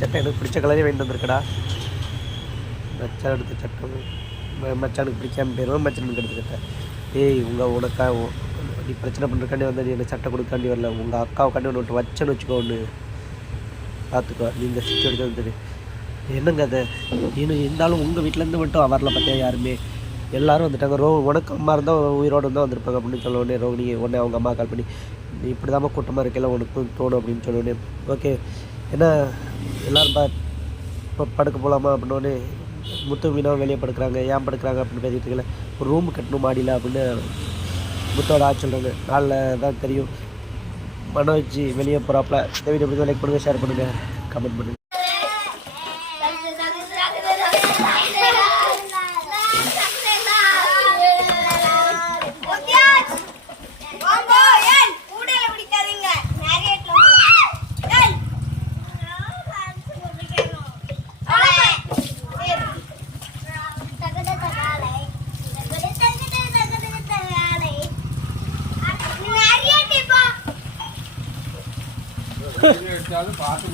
சட்டை எனக்கு பிடிச்ச கலரே வாங்கிட்டு வந்திருக்கடா. மச்சான் எடுத்த சட்டம் மச்சானுக்கு பிடிக்காம போயிடுவோம். மச்சானுக்கு எடுத்து சட்டை. உனக்கா நீ பிரச்சனை பண்ணுறக்காண்டி வந்து நீ எனக்கு சட்டை கொடுக்காண்டி வரல. உங்கள் அக்காவுக்காண்டி ஒன்று வச்சேன்னு வச்சுக்கோ. ஒன்று பார்த்துக்கோ. நீங்கள் சுற்றி எடுத்து தெரியும் என்னங்க அதை இன்னும் இருந்தாலும் உங்கள் வீட்டிலேருந்து மட்டும் வரல பார்த்தியா யாருமே. எல்லோரும் வந்துட்டாங்க. உனக்கு அம்மா இருந்தால் உயிரோடு இருந்தால் வந்திருப்பாங்க அப்படின்னு சொல்ல உடனே ரோகிணி உடனே அவங்க அம்மா கால் பண்ணி நீ இப்படி தான் கூட்டமாக இருக்கல உனக்கும் தோணும் அப்படின்னு சொல்ல உடனே ஓகே ஏன்னா எல்லோரும் இப்போ படுக்க போகலாமா அப்படின்னோடனே முத்து மீனாவும் வெளியே படுக்கிறாங்க. ஏன் படுக்கிறாங்க அப்படின்னு பேசிகிட்டு இருக்கல. ஒரு ரூம் கட்டணும் மாடியில் அப்படின்னு முத்தோட ஆச்சு சொல்கிறாங்க. நாளில் தான் தெரியும். மனோஜ் வெளியே போகிறாப்புல. இந்த வீடியோ பிடிச்சா லைக் பண்ணுங்கள், ஷேர் பண்ணுங்கள், கமெண்ட் பண்ணுங்கள். பார்த்து